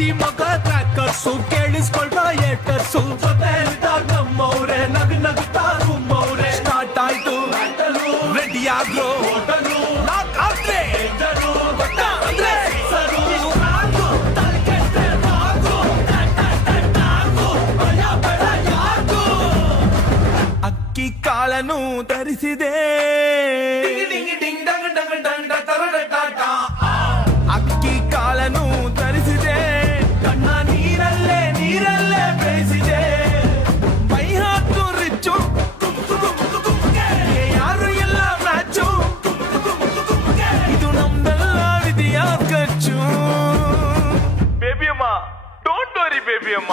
ಕೋಟಿ ಮಗ ಟ್ರ್ಯಾಕರ್ಸು ಕೇಳಿಸ್ಕೊಳ್ತಾ ಏಟರ್ಸು ಜೊತೆಲಿದ್ದಾಗ ನಮ್ಮವ್ರೆ ನಗ್ ನಗ್ತಾ ರೂಮವ್ರೆ ಸ್ಟಾರ್ಟ್ ಆಯ್ತು ರೆಡಿ ಆಗ್ರೋ ನಾಕ್ ಹಾಕ್ರೆ ಅಂದ್ರೆ ಸರು ರಾಗು ತಲೆಕೆಟ್ಟೆ ರಾಗು ಭಯ ಬೇಡ ಯಾಕು ಅಕ್ಕಿ ಕಾಳನು ಧರಿಸಿದೆ ಅಕ್ಕಿ ಕಾಳನು ಧರಿಸಿದೆ ಕಣ್ಣ ನೀರಲ್ಲೇ ಬೇಯಿಸಿದೆ ಬೈ ಹಾಕು ರಿಚ್ಚು ಯಾರು ಎಲ್ಲ ಮ್ಯಾಚು ಇದು ನಮ್ದೆಲ್ಲ ವಿಧಿಯ ಖರ್ಚು ಬೇಬಿ ಅಮ್ಮ, ಡೋಂಟ್ ವರಿ ಬೇಬಿ ಅಮ್ಮ.